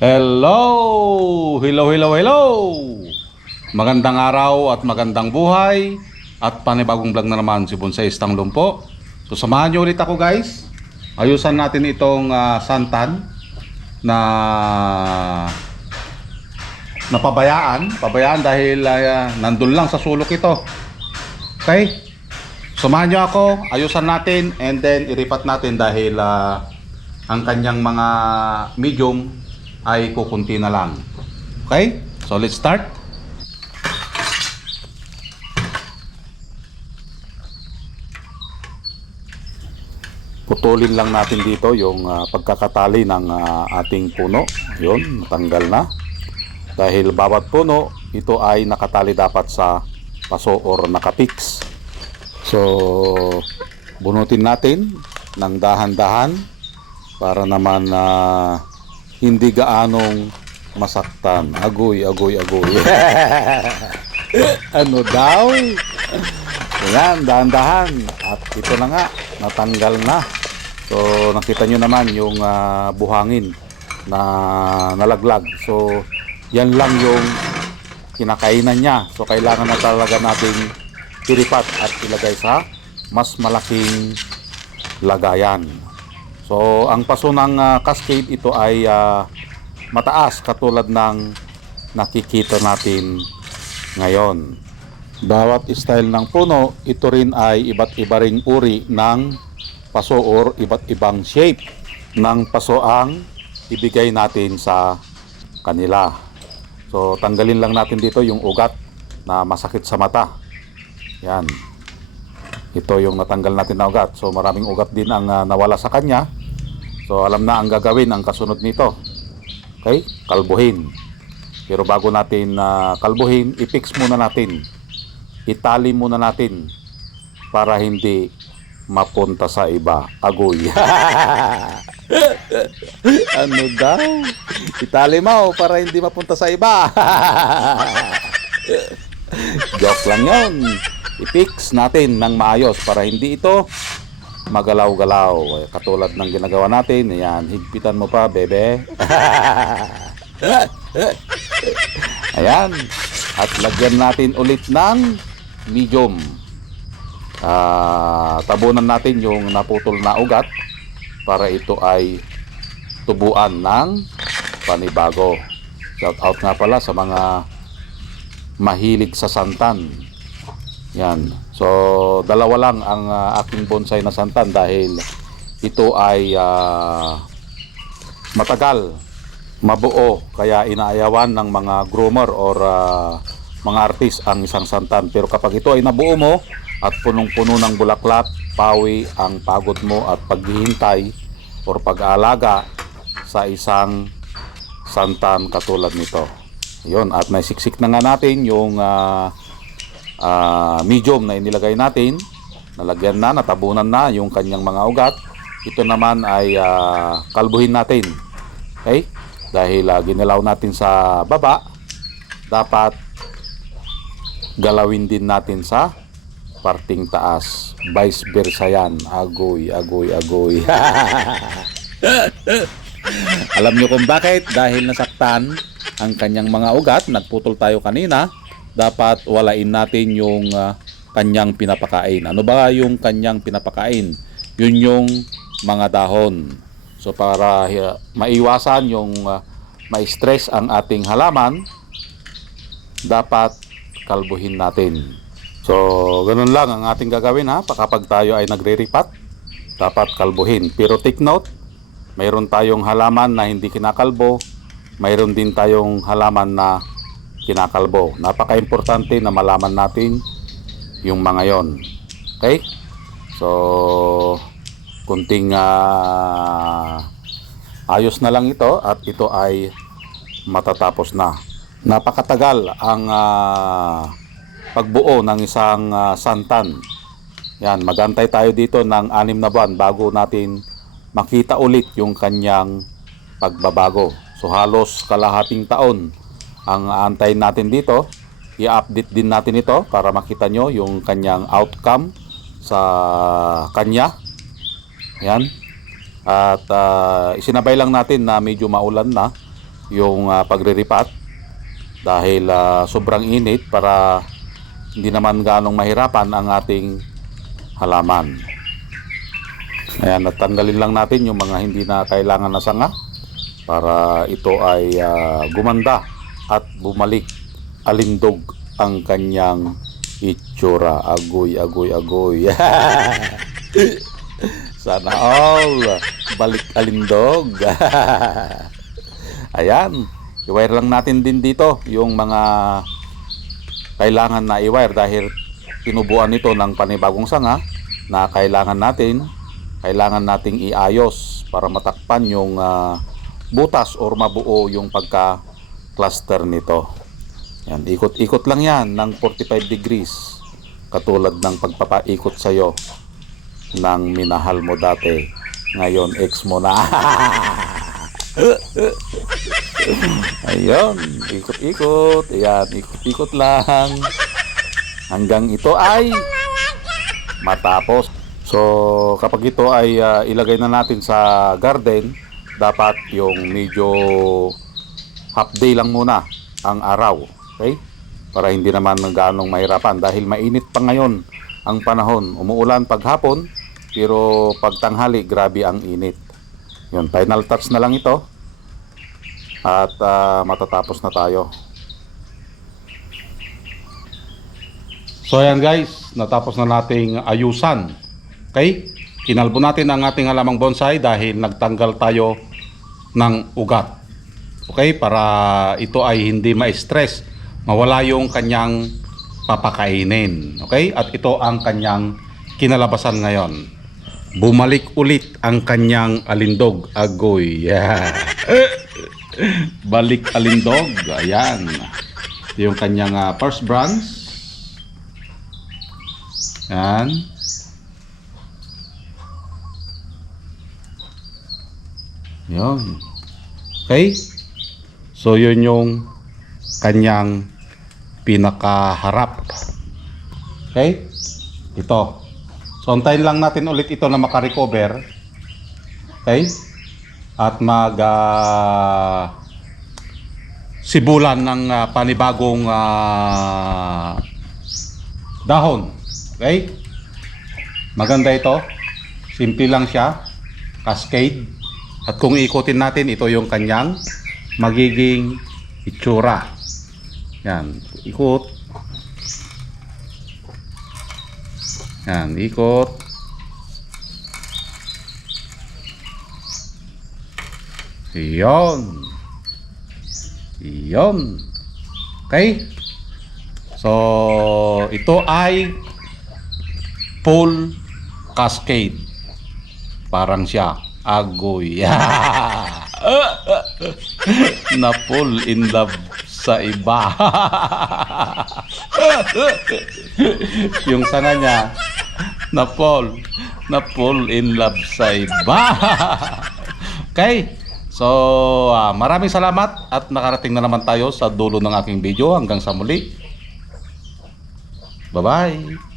Hello! Hello, hello, hello! Magandang araw at magandang buhay at panibagong vlog na naman si Bonsai Stang Lumpo. So samahan nyo ulit ako guys. Ayusan natin itong santan na pabayaan dahil nandun lang sa sulok ito. Okay? Samahan nyo ako, ayusan natin and then iripat natin dahil ang kanyang mga medium ay kukunti na lang. Okay? So let's start. Putulin lang natin dito yung pagkakatali ng ating puno. Yun, natanggal na. Dahil bawat puno, ito ay nakatali dapat sa paso or nakapix. So, bunutin natin ng dahan-dahan para naman hindi gaanong masaktan. Agoy. Ano daw? Ayan, dahan-dahan. At ito na nga, natanggal na. So, nakita nyo naman yung buhangin na nalaglag. So, yan lang yung kinakainan niya. So, kailangan na talaga natin piripat at ilagay sa mas malaking lagayan. So, ang paso ng cascade ito ay mataas katulad ng nakikita natin ngayon. Bawat style ng puno, ito rin ay iba't iba ring uri ng paso or iba't ibang shape ng paso ang ibigay natin sa kanila. So, tanggalin lang natin dito yung ugat na masakit sa mata. Yan. Ito yung natanggal natin na ugat. So, maraming ugat din ang nawala sa kanya. So alam na ang gagawin ang kasunod nito. Okay? Kalbuhin. Pero bago natin kalbuhin, i-fix muna natin. Itali muna natin para hindi mapunta sa iba. Agoy. Ano daw? Itali mo para hindi mapunta sa iba. Joke lang yun. I-fix natin ng maayos para hindi ito magalaw-galaw katulad ng ginagawa natin. Ayan, higpitan mo pa, bebe. Ayan, at lagyan natin ulit ng medium. Tabunan natin yung naputol na ugat para ito ay tubuan ng panibago. Shout out nga pala sa mga mahilig sa santan. Yan. So, dalawa lang ang aking bonsai na santan dahil ito ay matagal, mabuo. Kaya inaayawan ng mga groomer or mga artist ang isang santan. Pero kapag ito ay nabuo mo at punong-puno ng bulaklak, pawi ang pagod mo at paghihintay or pag-aalaga sa isang santan katulad nito. Yun. At naisiksik na nga natin yung medium na inilagay natin, nalagyan na, natabunan na yung kanyang mga ugat. Ito naman ay kalbuhin natin. Okay? Dahil ginilaw natin sa baba, dapat galawin din natin sa parting taas. Vice versa yan. Agoy. Alam nyo kung bakit? Dahil nasaktan ang kanyang mga ugat. Nagputol tayo kanina. Dapat walain natin yung kanyang pinapakain. Ano ba yung kanyang pinapakain? Yun yung mga dahon. So para maiwasan yung ma-stress ang ating halaman, dapat kalbuhin natin. So ganun lang ang ating gagawin kapag tayo ay nagre-ripat, dapat kalbuhin. Pero take note, mayroon tayong halaman na hindi kinakalbo, mayroon din tayong halaman na kinakalbo. Napaka-importante na malaman natin yung mga yon. Okay? So, kunting ayos na lang ito at ito ay matatapos na. Napakatagal ang pagbuo ng isang santan. Yan, magantay tayo dito ng 6 na buwan bago natin makita ulit yung kanyang pagbabago. So, halos kalahating taon ang aantayin natin dito. I-update din natin ito para makita nyo yung kanyang outcome sa kanya. Yan. At isinabay lang natin na medyo maulan na yung pagriripat dahil sobrang init para hindi naman ganong mahirapan ang ating halaman. Ayan, natanggalin lang natin yung mga hindi na kailangan na sanga para ito ay gumanda at bumalik alindog ang kanyang itsura. Agoy, agoy, agoy. Sana all balik alindog. Ayan, i-wire lang natin din dito yung mga kailangan na i-wire dahil tinubuan ito ng panibagong sanga na kailangan nating iayos para matakpan yung butas or mabuo yung pagka-cluster nito. Yan, ikot-ikot lang yan ng 45 degrees katulad ng pagpapaikot sa'yo ng minahal mo dati, ngayon ex mo na. Ayun, ikot-ikot. Ayan, ikot-ikot lang hanggang ito ay matapos. So kapag ito ay ilagay na natin sa garden, dapat yung medyo half day lang muna ang araw, okay? Para hindi naman gaanong mahirapan dahil mainit pa ngayon ang panahon. Umuulan paghapon, pero pag tanghali grabe ang init. Yun, final touch na lang ito at matatapos na tayo. So ayan guys, natapos na nating ayusan. Okay? Kinalbo natin ang ating halamang bonsai dahil nagtanggal tayo ng ugat. Okay? Para ito ay hindi ma-stress, mawala yung kanyang papakainin. Okay? At ito ang kanyang kinalabasan ngayon. Bumalik ulit ang kanyang alindog. Agoy. Yeah. Balik alindog. Ayan. Ito yung kanyang first branch. Ayan. Yun. Okay? So yun yung kanyang pinakaharap. Okay? Ito. So antayin lang natin ulit ito na makarecover. Okay? At sibulan ng panibagong dahon. Okay? Maganda ito. Simple lang siya. Cascade. At kung ikutin natin, ito yung kanyang magiging itsura. Yan. Ikot. Yan. Ikot. Iyon. Iyon. Okay? So, ito ay full cascade. Parang siya. Agoy. Na fall in love sa iba. Yung sanga niya na fall in love sa iba. Okay? So, maraming salamat at nakarating na naman tayo sa dulo ng aking video. Hanggang sa muli. Bye-bye.